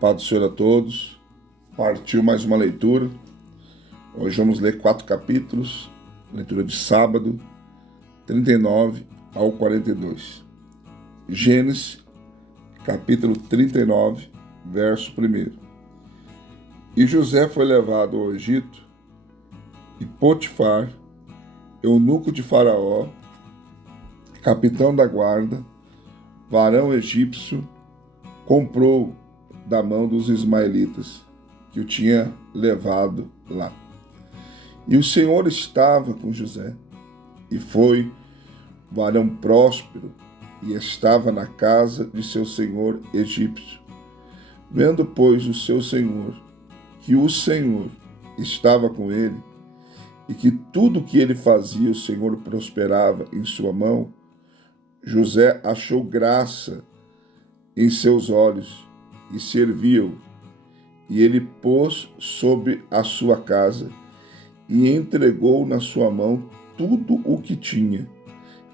Paz do Senhor a todos. Partiu mais uma leitura. Hoje vamos ler 4 capítulos. Leitura de sábado, 39 ao 42. Gênesis, capítulo 39, verso 1. E José foi levado ao Egito, e Potifar, eunuco de Faraó, capitão da guarda, varão egípcio, comprou da mão dos ismaelitas, que o tinha levado lá. E o Senhor estava com José, e foi varão próspero, e estava na casa de seu senhor egípcio. Vendo, pois, o seu senhor, que o Senhor estava com ele, e que tudo o que ele fazia o Senhor prosperava em sua mão, José achou graça em seus olhos, e serviu-o. E ele pôs sobre a sua casa, e entregou na sua mão tudo o que tinha.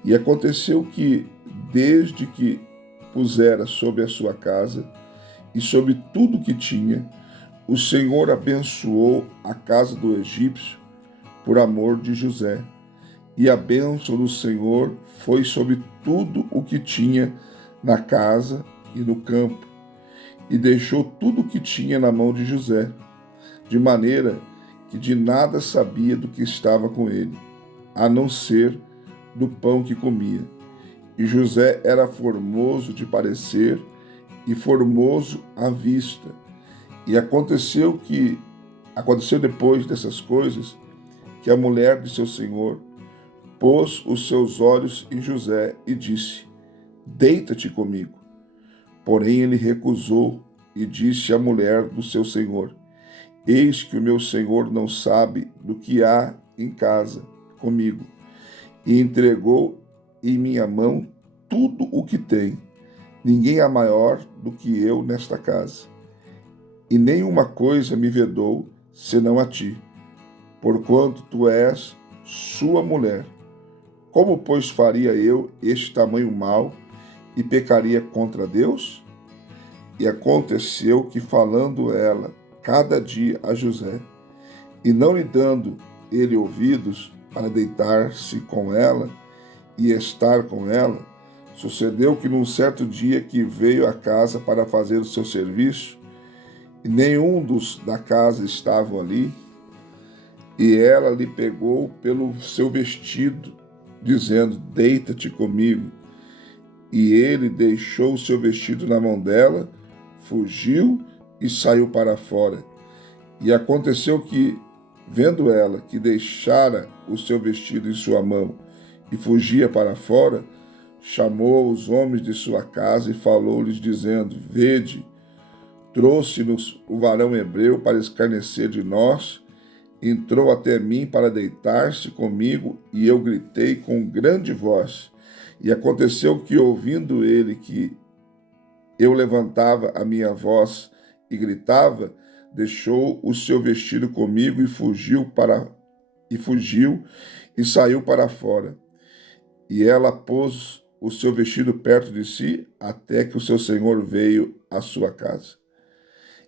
E aconteceu que, desde que pusera sobre a sua casa, e sobre tudo o que tinha, o Senhor abençoou a casa do egípcio por amor de José. E a bênção do Senhor foi sobre tudo o que tinha na casa e no campo, e deixou tudo o que tinha na mão de José, de maneira que de nada sabia do que estava com ele, a não ser do pão que comia. E José era formoso de parecer e formoso à vista. E aconteceu depois dessas coisas, que a mulher de seu senhor pôs os seus olhos em José e disse: Deita-te comigo. Porém ele recusou e disse à mulher do seu senhor: Eis que o meu senhor não sabe do que há em casa comigo, e entregou em minha mão tudo o que tem. Ninguém há maior do que eu nesta casa. E nenhuma coisa me vedou, senão a ti, porquanto tu és sua mulher. Como, pois, faria eu este tamanho mal e pecaria contra Deus? E aconteceu que, falando ela cada dia a José, e não lhe dando ele ouvidos para deitar-se com ela e estar com ela, sucedeu que num certo dia que veio à casa para fazer o seu serviço, e nenhum dos da casa estavam ali, e ela lhe pegou pelo seu vestido, dizendo: Deita-te comigo. E ele deixou o seu vestido na mão dela, fugiu e saiu para fora. E aconteceu que, vendo ela que deixara o seu vestido em sua mão e fugia para fora, chamou os homens de sua casa e falou-lhes, dizendo: Vede, trouxe-nos o varão hebreu para escarnecer de nós, entrou até mim para deitar-se comigo, e eu gritei com grande voz. E aconteceu que, ouvindo ele que eu levantava a minha voz e gritava, deixou o seu vestido comigo e fugiu e saiu para fora. E ela pôs o seu vestido perto de si, até que o seu senhor veio à sua casa.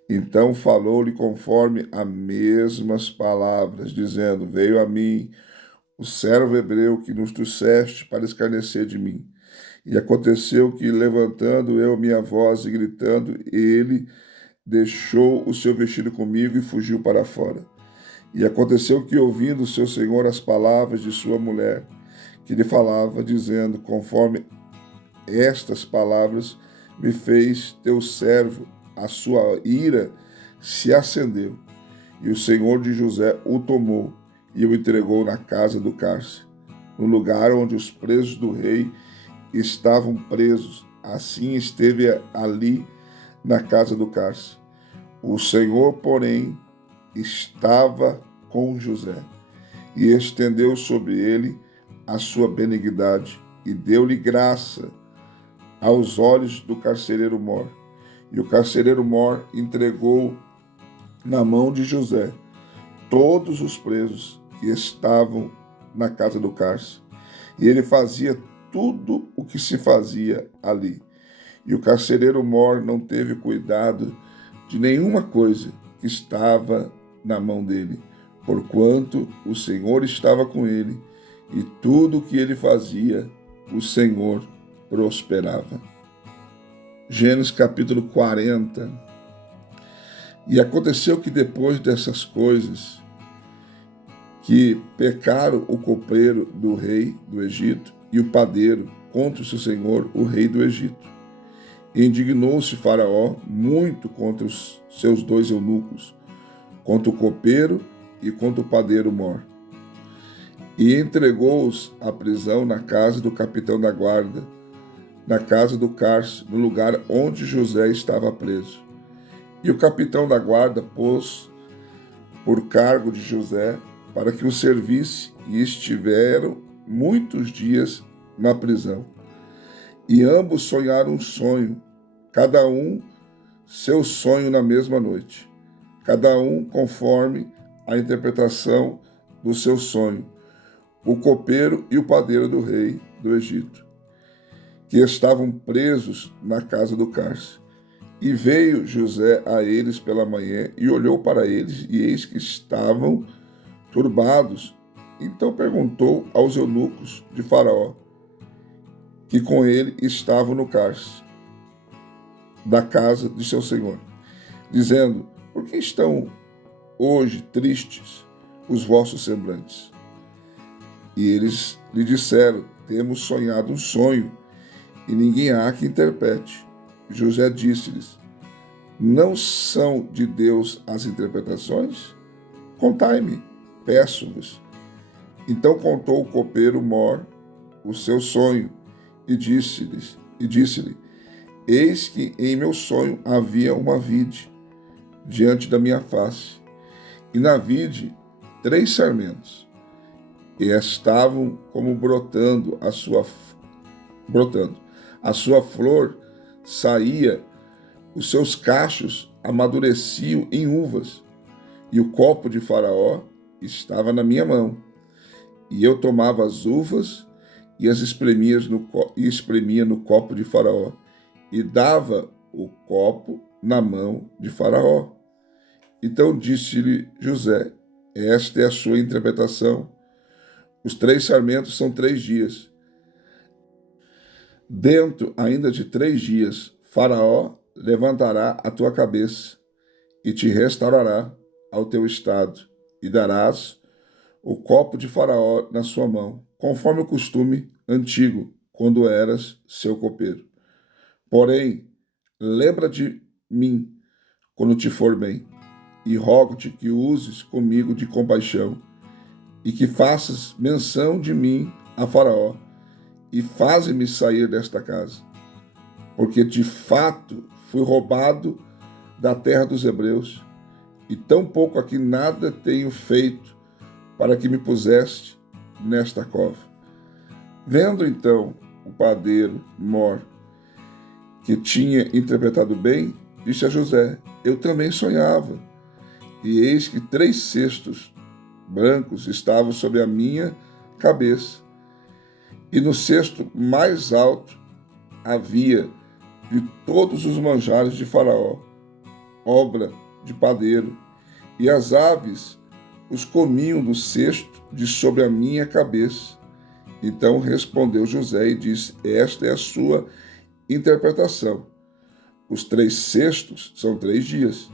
Então falou-lhe conforme as mesmas palavras, dizendo: Veio a mim o servo hebreu que nos trouxeste para escarnecer de mim. E aconteceu que, levantando eu minha voz e gritando, ele deixou o seu vestido comigo e fugiu para fora. E aconteceu que, ouvindo o seu senhor as palavras de sua mulher, que lhe falava, dizendo: Conforme estas palavras me fez teu servo, a sua ira se acendeu, e o senhor de José o tomou e o entregou na casa do cárcere, no lugar onde os presos do rei estavam presos. Assim esteve ali na casa do cárcere. O Senhor, porém, estava com José, e estendeu sobre ele a sua benignidade, e deu-lhe graça aos olhos do carcereiro-mor. E o carcereiro-mor entregou na mão de José todos os presos que estavam na casa do cárcere. E ele fazia tudo o que se fazia ali. E o carcereiro-mor não teve cuidado de nenhuma coisa que estava na mão dele, porquanto o Senhor estava com ele, e tudo o que ele fazia, o Senhor prosperava. Gênesis capítulo 40. E aconteceu que depois dessas coisas, que pecaram o copeiro do rei do Egito e o padeiro contra o seu senhor, o rei do Egito. E indignou-se Faraó muito contra os seus 2 eunucos, contra o copeiro e contra o padeiro mor. E entregou-os à prisão na casa do capitão da guarda, na casa do cárcere, no lugar onde José estava preso. E o capitão da guarda pôs por cargo de José para que o servisse, e estiveram muitos dias na prisão. E ambos sonharam um sonho, cada um seu sonho na mesma noite, cada um conforme a interpretação do seu sonho, o copeiro e o padeiro do rei do Egito, que estavam presos na casa do cárcere. E veio José a eles pela manhã e olhou para eles, e eis que estavam turbados. Então perguntou aos eunucos de Faraó, que com ele estavam no cárcere da casa de seu senhor, dizendo: por que estão hoje tristes os vossos semblantes? E eles lhe disseram: temos sonhado um sonho, e ninguém há que interprete. José disse-lhes: não são de Deus as interpretações? Contai-me, peço-vos. Então contou o copeiro mor o seu sonho, e disse-lhe: eis que em meu sonho havia uma vide diante da minha face, e na vide 3 sarmentos, e estavam como brotando. A sua flor saía, os seus cachos amadureciam em uvas, e o copo de Faraó estava na minha mão. E eu tomava as uvas e as espremia no copo de Faraó, e dava o copo na mão de Faraó. Então disse-lhe José: esta é a sua interpretação. Os 3 sarmentos são 3 dias. Dentro ainda de 3 dias, Faraó levantará a tua cabeça e te restaurará ao teu estado, e darás o copo de Faraó na sua mão, conforme o costume antigo, quando eras seu copeiro. Porém, lembra de mim quando te for bem, e rogo-te que uses comigo de compaixão, e que faças menção de mim a Faraó, e faze-me sair desta casa, porque de fato fui roubado da terra dos hebreus, e tão pouco aqui nada tenho feito para que me puseste nesta cova. Vendo então o padeiro mor que tinha interpretado bem, disse a José: eu também sonhava, e eis que 3 cestos brancos estavam sobre a minha cabeça, e no cesto mais alto havia de todos os manjares de Faraó, obra de padeiro, e as aves os comiam do cesto de sobre a minha cabeça. Então respondeu José e disse: esta é a sua interpretação. Os 3 cestos são 3 dias.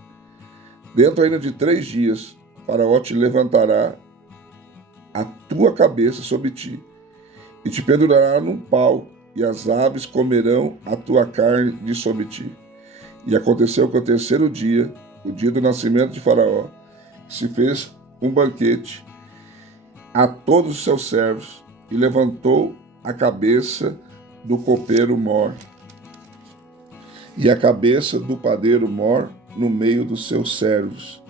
Dentro ainda de 3 dias, Faraó te levantará a tua cabeça sobre ti, e te pendurará num pau, e as aves comerão a tua carne de sobre ti. E aconteceu que ao 3º dia, o dia do nascimento de Faraó, se fez um banquete a todos os seus servos, e levantou a cabeça do copeiro mor e a cabeça do padeiro mor no meio dos seus servos,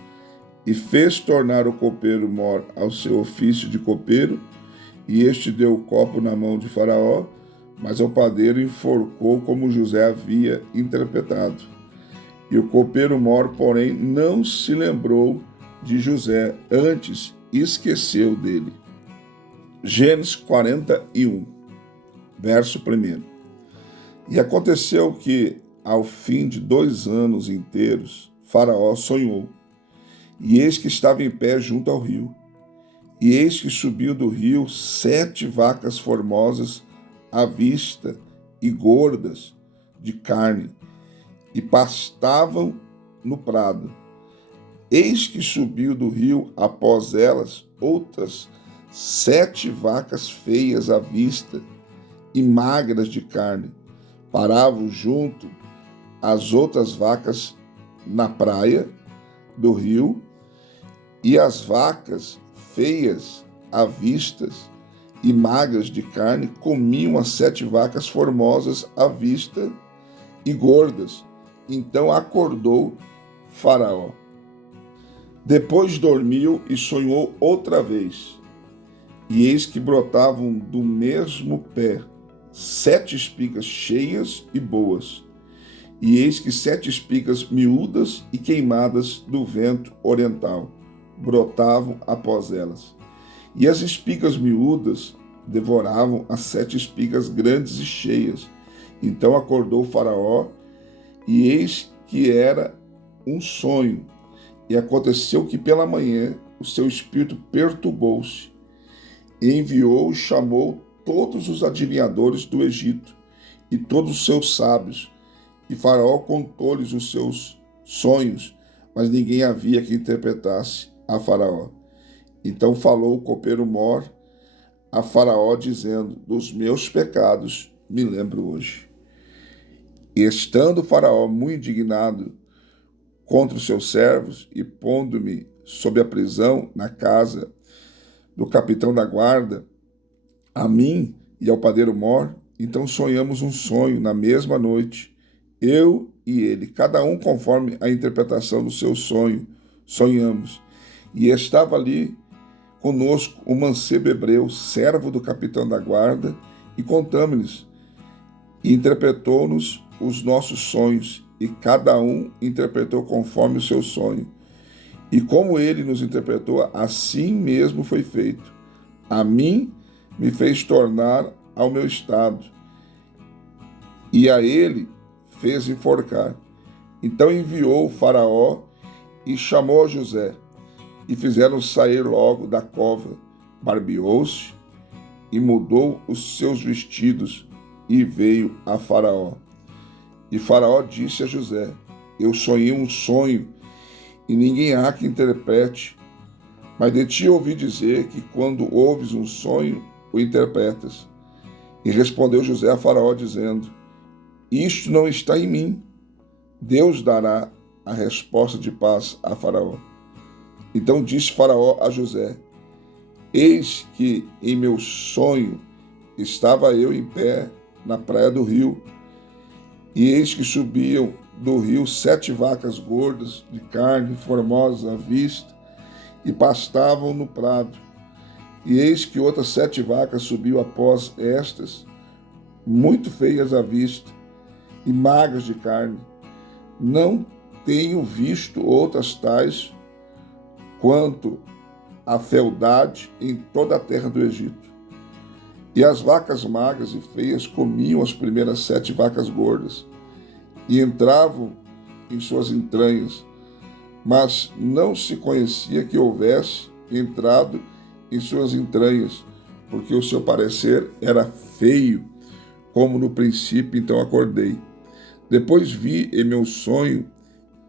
e fez tornar o copeiro mor ao seu ofício de copeiro, e este deu o copo na mão de Faraó, mas o padeiro enforcou como José havia interpretado. E o copeiro mor, porém, não se lembrou de José, antes esqueceu dele. Gênesis 41, verso 1. E aconteceu que, ao fim de 2 anos inteiros, Faraó sonhou, e eis que estava em pé junto ao rio. E eis que subiu do rio 7 vacas formosas à vista e gordas de carne, e pastavam no prado. Eis que subiu do rio após elas outras 7 vacas feias à vista e magras de carne. Paravam junto às outras vacas na praia do rio, e as vacas feias à vista e magras de carne comiam as 7 vacas formosas à vista e gordas. Então acordou Faraó. Depois dormiu e sonhou outra vez. E eis que brotavam do mesmo pé 7 espigas cheias e boas. E eis que 7 espigas miúdas e queimadas do vento oriental brotavam após elas. E as espigas miúdas devoravam as 7 espigas grandes e cheias. Então acordou Faraó, e eis que era um sonho. E aconteceu que pela manhã o seu espírito perturbou-se, e enviou e chamou todos os adivinhadores do Egito e todos os seus sábios. E Faraó contou-lhes os seus sonhos, mas ninguém havia que interpretasse a Faraó. Então falou o copeiro Mor a Faraó, dizendo: dos meus pecados me lembro hoje. E estando Faraó muito indignado contra os seus servos, e pondo-me sob a prisão na casa do capitão da guarda, a mim e ao padeiro Mor, então sonhamos um sonho na mesma noite, eu e ele, cada um conforme a interpretação do seu sonho, sonhamos. E estava ali conosco o mancebo hebreu, servo do capitão da guarda, e contamos-lhes, e interpretou-nos os nossos sonhos, e cada um interpretou conforme o seu sonho. E como ele nos interpretou, assim mesmo foi feito. A mim me fez tornar ao meu estado, e a ele fez enforcar. Então enviou o Faraó e chamou a José, e fizeram sair logo da cova. Barbeou-se e mudou os seus vestidos, e veio a Faraó. E Faraó disse a José: eu sonhei um sonho, e ninguém há que interprete. Mas de ti ouvi dizer que quando ouves um sonho, o interpretas. E respondeu José a Faraó, dizendo: isto não está em mim. Deus dará a resposta de paz a Faraó. Então disse Faraó a José: eis que em meu sonho estava eu em pé na praia do rio, e eis que subiam do rio 7 vacas gordas de carne, formosas à vista, e pastavam no prado. E eis que outras 7 vacas subiam após estas, muito feias à vista, e magras de carne. Não tenho visto outras tais quanto a fealdade em toda a terra do Egito. E as vacas magras e feias comiam as primeiras 7 vacas gordas, e entravam em suas entranhas, mas não se conhecia que houvesse entrado em suas entranhas, porque o seu parecer era feio, como no princípio. Então acordei. Depois vi em meu sonho,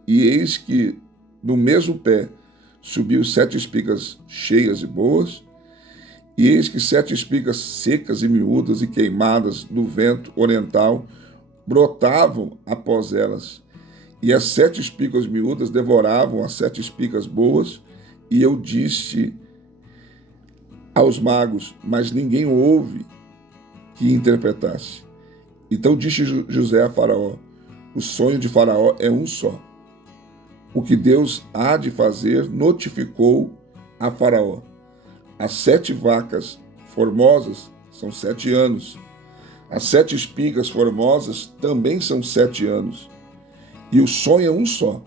e eis que no mesmo pé subiu 7 espigas cheias e boas, e eis que 7 espigas secas e miúdas e queimadas do vento oriental brotavam após elas. E as 7 espigas miúdas devoravam as 7 espigas boas. E eu disse aos magos, mas ninguém houve que interpretasse. Então disse José a Faraó: o sonho de Faraó é um só. O que Deus há de fazer notificou a Faraó. As 7 vacas formosas são 7 anos. As 7 espigas formosas também são 7 anos. E o sonho é um só.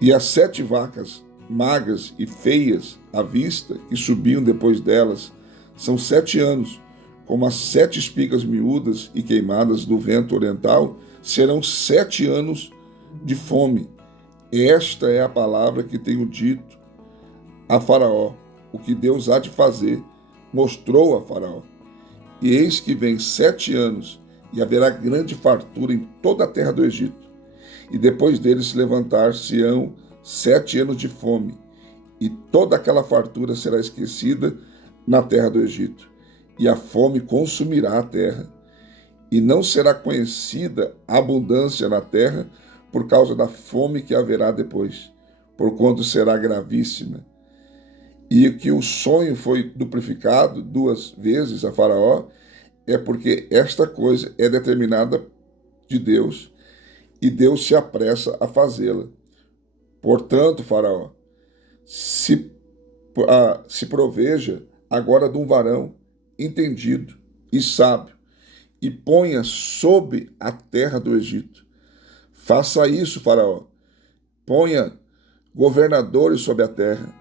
E as 7 vacas magras e feias à vista, que subiam depois delas, são 7 anos. Como as 7 espigas miúdas e queimadas do vento oriental, serão 7 anos de fome Esta é a palavra que tenho dito a Faraó. O que Deus há de fazer, mostrou a Faraó. E eis que vem 7 anos, e haverá grande fartura em toda a terra do Egito. E depois deles se levantar-se-ão 7 anos de fome, e toda aquela fartura será esquecida na terra do Egito. E a fome consumirá a terra. E não será conhecida a abundância na terra por causa da fome que haverá depois, porquanto será gravíssima. E que o sonho foi duplificado 2 vezes a Faraó, é porque esta coisa é determinada de Deus, e Deus se apressa a fazê-la. Portanto, Faraó, se proveja agora de um varão entendido e sábio, e ponha sobre a terra do Egito. Faça isso, Faraó. Ponha governadores sobre a terra,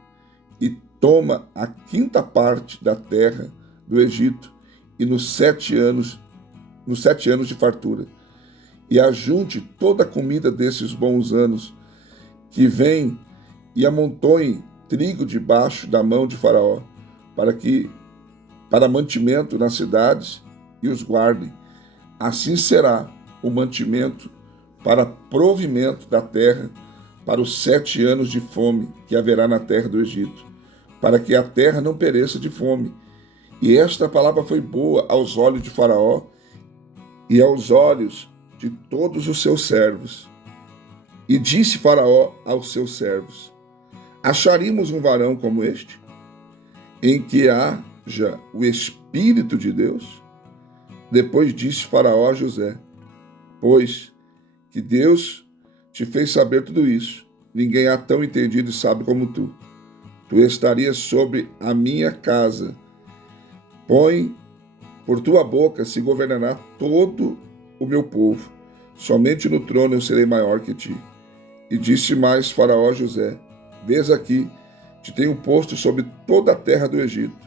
e toma a 5ª parte da terra do Egito, e nos 7 anos de fartura, e ajunte toda a comida desses bons anos que vem, e amontoe trigo debaixo da mão de Faraó, para mantimento nas cidades, e os guardem. Assim será o mantimento para provimento da terra para os 7 anos de fome que haverá na terra do Egito, para que a terra não pereça de fome. E esta palavra foi boa aos olhos de Faraó e aos olhos de todos os seus servos. E disse Faraó aos seus servos: acharíamos um varão como este, em que haja o Espírito de Deus? Depois disse Faraó a José: pois que Deus te fez saber tudo isso, ninguém há tão entendido e sábio como tu. Tu estarias sobre a minha casa. Põe por tua boca se governará todo o meu povo. Somente no trono eu serei maior que ti. E disse mais Faraó a José: vês aqui, te tenho posto sobre toda a terra do Egito.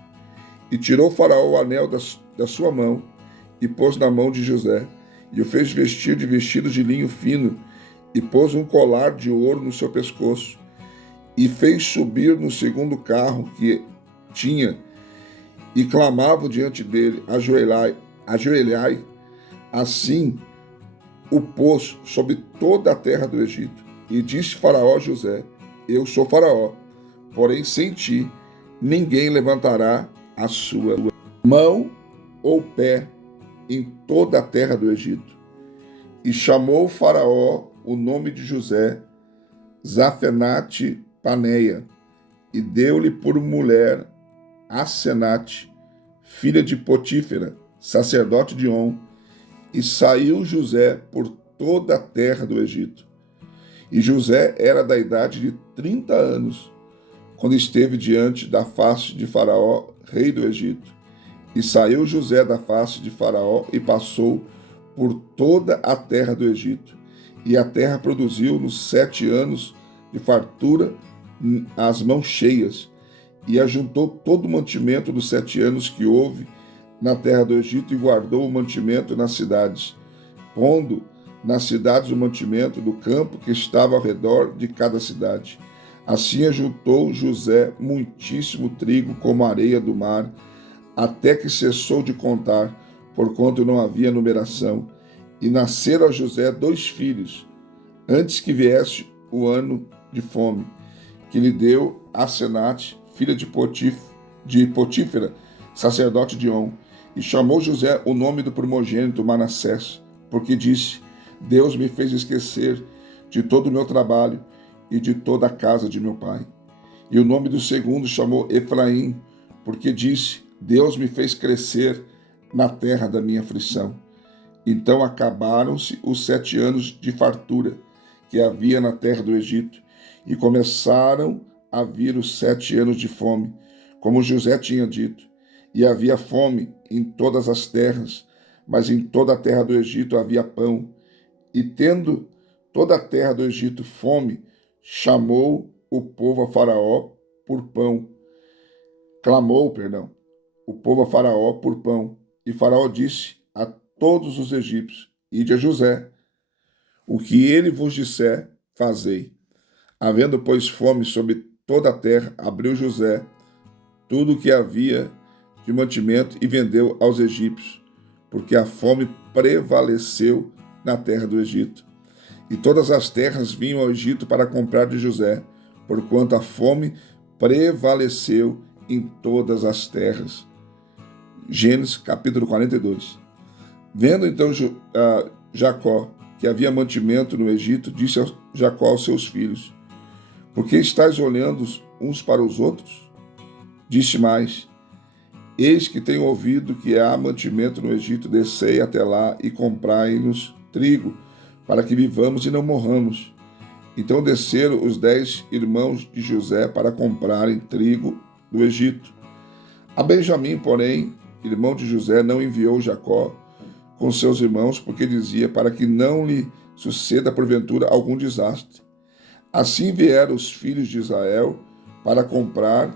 E tirou Faraó o anel da sua mão, e pôs na mão de José, e o fez vestir de vestidos de linho fino, e pôs um colar de ouro no seu pescoço, e fez subir no 2º carro que tinha, e clamavam diante dele: ajoelhai, ajoelhai. Assim o pôs sobre toda a terra do Egito. E disse Faraó a José: eu sou Faraó, porém sem ti ninguém levantará a sua mão ou pé em toda a terra do Egito. E chamou Faraó o nome de José Zafenate Paneia, e deu-lhe por mulher Asenate, filha de Potífera, sacerdote de On. E saiu José por toda a terra do Egito. E José era da idade de 30 anos, quando esteve diante da face de Faraó, rei do Egito. E saiu José da face de Faraó e passou por toda a terra do Egito. E a terra produziu nos 7 anos de fartura as mãos cheias, e ajuntou todo o mantimento dos 7 anos que houve na terra do Egito, e guardou o mantimento nas cidades, pondo nas cidades o mantimento do campo que estava ao redor de cada cidade. Assim ajuntou José muitíssimo trigo, como a areia do mar, até que cessou de contar, porquanto não havia numeração. E nasceram a José 2 filhos, antes que viesse o ano de fome, que lhe deu Asenate, filha de Potífera, sacerdote de On. E chamou José o nome do primogênito Manassés, porque disse: Deus me fez esquecer de todo o meu trabalho e de toda a casa de meu pai. E o nome do segundo chamou Efraim, porque disse: Deus me fez crescer na terra da minha aflição. Então acabaram-se os 7 anos de fartura que havia na terra do Egito, e começaram a vir os 7 anos de fome, como José tinha dito. E havia fome em todas as terras, mas em toda a terra do Egito havia pão. E tendo toda a terra do Egito fome, chamou o povo a Faraó por pão. Clamou, o povo a Faraó por pão. E Faraó disse a todos os egípcios: Ide a José, o que ele vos disser, fazei. Havendo, pois, fome sobre toda a terra, abriu José tudo o que havia de mantimento e vendeu aos egípcios, porque a fome prevaleceu na terra do Egito. E todas as terras vinham ao Egito para comprar de José, porquanto a fome prevaleceu em todas as terras. Gênesis capítulo 42. Vendo então Jacó que havia mantimento no Egito, disse Jacó aos seus filhos: por que estáis olhando uns para os outros? Disse mais: eis que tenho ouvido que há mantimento no Egito, descei até lá e comprai-nos trigo, para que vivamos e não morramos. Então desceram os 10 irmãos de José para comprarem trigo do Egito. A Benjamim, porém, irmão de José, não enviou Jacó com seus irmãos, porque dizia, para que não lhe suceda porventura algum desastre. Assim vieram os filhos de Israel para comprar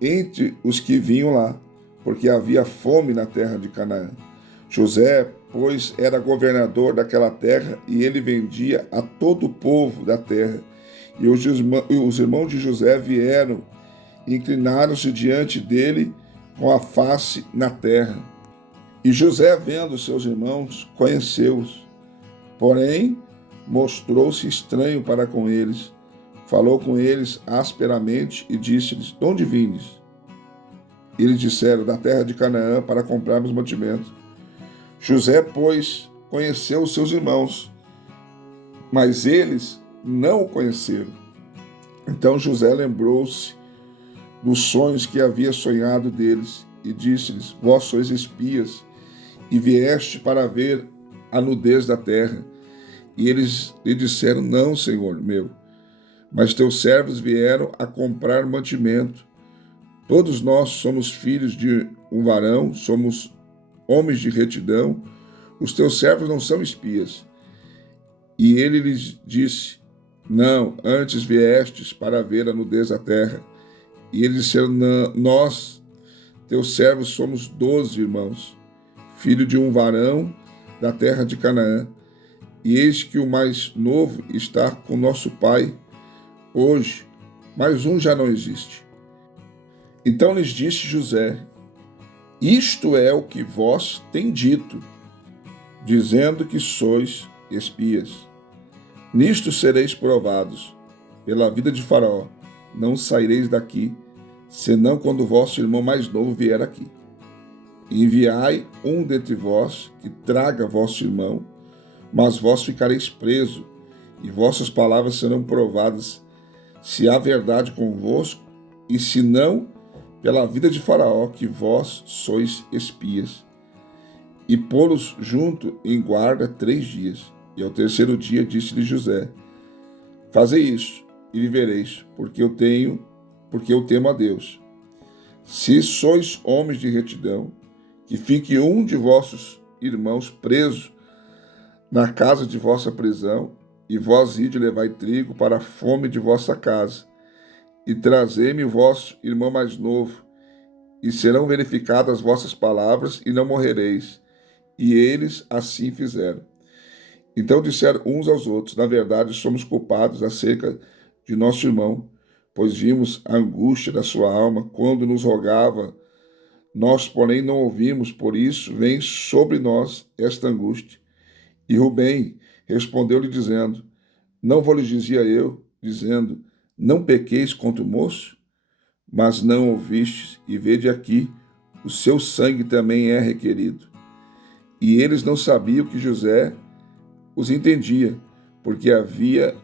entre os que vinham lá, porque havia fome na terra de Canaã. José, pois, era governador daquela terra, e ele vendia a todo o povo da terra. E os irmãos de José vieram e inclinaram-se diante dele com a face na terra. E José, vendo seus irmãos, conheceu-os, porém mostrou-se estranho para com eles. Falou com eles asperamente e disse-lhes: de onde vindes? Eles disseram: da terra de Canaã, para comprarmos mantimento. José, pois, conheceu os seus irmãos, mas eles não o conheceram. Então José lembrou-se dos sonhos que havia sonhado deles e disse-lhes: vós sois espias e vieste para ver a nudez da terra. E eles lhe disseram: não, senhor meu, mas teus servos vieram a comprar mantimento. Todos nós somos filhos de um varão, somos homens de retidão, os teus servos não são espias. E ele lhes disse: não, antes viestes para ver a nudez da terra. E eles disseram: nós, teus servos, somos 12 irmãos, filho de um varão da terra de Canaã. E eis que o mais novo está com nosso pai hoje, mas um já não existe. Então lhes disse José: isto é o que vós tem dito, dizendo que sois espias. Nisto sereis provados pela vida de Faraó. Não saireis daqui, senão quando vosso irmão mais novo vier aqui. Enviai um dentre vós que traga vosso irmão, mas vós ficareis preso, e vossas palavras serão provadas, se há verdade convosco, e se não, pela vida de Faraó, que vós sois espias. E pô-los junto em guarda 3 dias. E ao terceiro dia disse-lhe José: fazei isto, e vivereis, porque eu temo a Deus. Se sois homens de retidão, que fique um de vossos irmãos preso na casa de vossa prisão, e vós ide levai trigo para a fome de vossa casa, e trazei-me o vosso irmão mais novo, e serão verificadas vossas palavras, e não morrereis. E eles assim fizeram. Então disseram uns aos outros: na verdade, somos culpados acerca de nosso irmão, pois vimos a angústia da sua alma quando nos rogava. Nós, porém, não ouvimos, por isso vem sobre nós esta angústia. E Rubem respondeu-lhe dizendo: não vos dizia eu, dizendo: não pequeis contra o moço? Mas não ouvistes, e vede aqui, o seu sangue também é requerido. E eles não sabiam que José os entendia, porque havia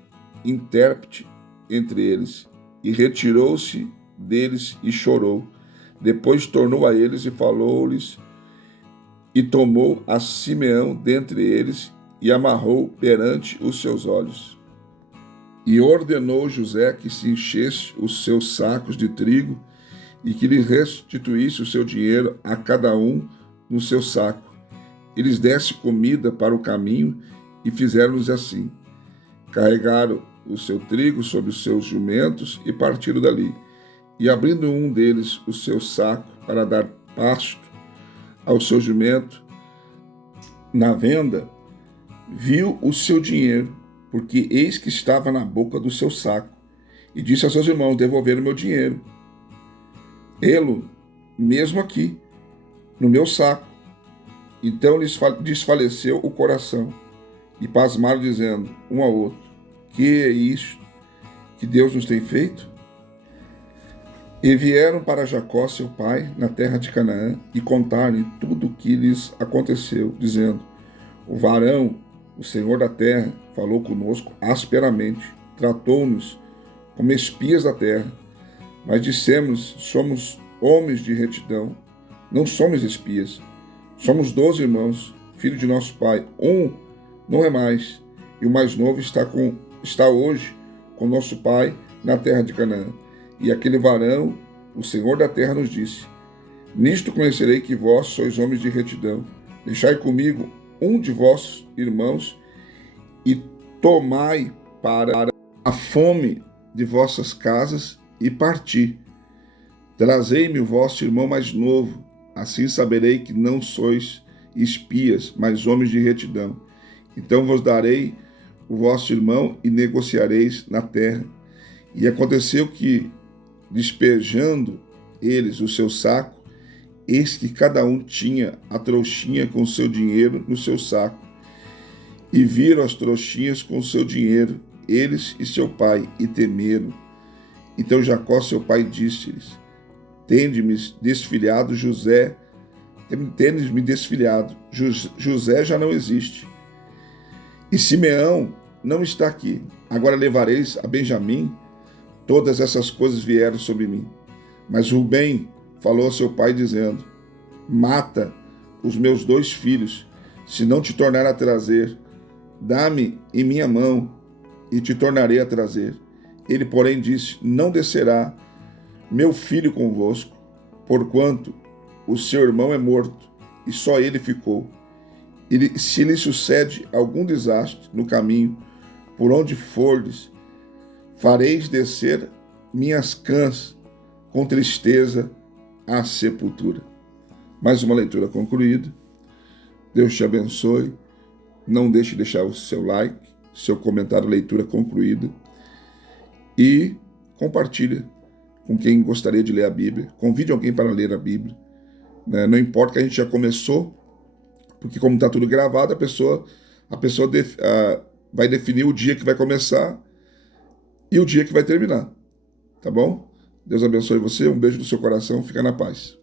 intérprete entre eles. E retirou-se deles e chorou. Depois tornou a eles e falou-lhes, e tomou a Simeão dentre eles e amarrou perante os seus olhos. E ordenou José que se enchesse os seus sacos de trigo e que lhe restituísse o seu dinheiro a cada um no seu saco. E lhes desse comida para o caminho, e fizeram-lhes assim. Carregaram o seu trigo sobre os seus jumentos e partiram dali. E abrindo um deles o seu saco para dar pasto ao seu jumento, na venda, viu o seu dinheiro, porque eis que estava na boca do seu saco. E disse a seus irmãos: devolveram meu dinheiro. Ele mesmo aqui, no meu saco. Então lhes desfaleceu o coração, e pasmaram, dizendo um ao outro: que é isto que Deus nos tem feito? E vieram para Jacó, seu pai, na terra de Canaã, e contaram-lhe tudo o que lhes aconteceu, dizendo: o varão, o Senhor da terra, falou conosco asperamente, tratou-nos como espias da terra. Mas dissemos: somos homens de retidão, não somos espias. Somos 12 irmãos, filhos de nosso pai. Um não é mais, e o mais novo está hoje com nosso pai na terra de Canaã. E aquele varão, o Senhor da terra, nos disse: nisto conhecerei que vós sois homens de retidão. Deixai comigo um de vossos irmãos e tomai para a fome de vossas casas e parti. Trazei-me o vosso irmão mais novo, assim saberei que não sois espias, mas homens de retidão. Então vos darei o vosso irmão e negociareis na terra. E aconteceu que, despejando eles o seu saco, eis que cada um tinha a trouxinha com o seu dinheiro no seu saco. E viram as trouxinhas com o seu dinheiro, eles e seu pai, e temeram. Então Jacó, seu pai, disse-lhes: Tende-me desfilhado José, tendes-me desfilhado. José já não existe. E Simeão não está aqui. Agora levareis a Benjamim. Todas essas coisas vieram sobre mim. Mas Rubem falou a seu pai, dizendo: Mata os meus 2 filhos, se não te tornar a trazer. Dá-me em minha mão, e te tornarei a trazer. Ele, porém, disse: Não descerá meu filho convosco, porquanto o seu irmão é morto, e só ele ficou. E se lhe sucede algum desastre no caminho, por onde fordes, fareis descer minhas cãs com tristeza à sepultura. Mais uma leitura concluída. Deus te abençoe. Não deixe de deixar o seu like, seu comentário, leitura concluída. E compartilha com quem gostaria de ler a Bíblia. Convide alguém para ler a Bíblia. Não importa que a gente já começou, porque como está tudo gravado, a pessoa vai definir o dia que vai começar e o dia que vai terminar. Tá bom? Deus abençoe você. Um beijo no seu coração. Fica na paz.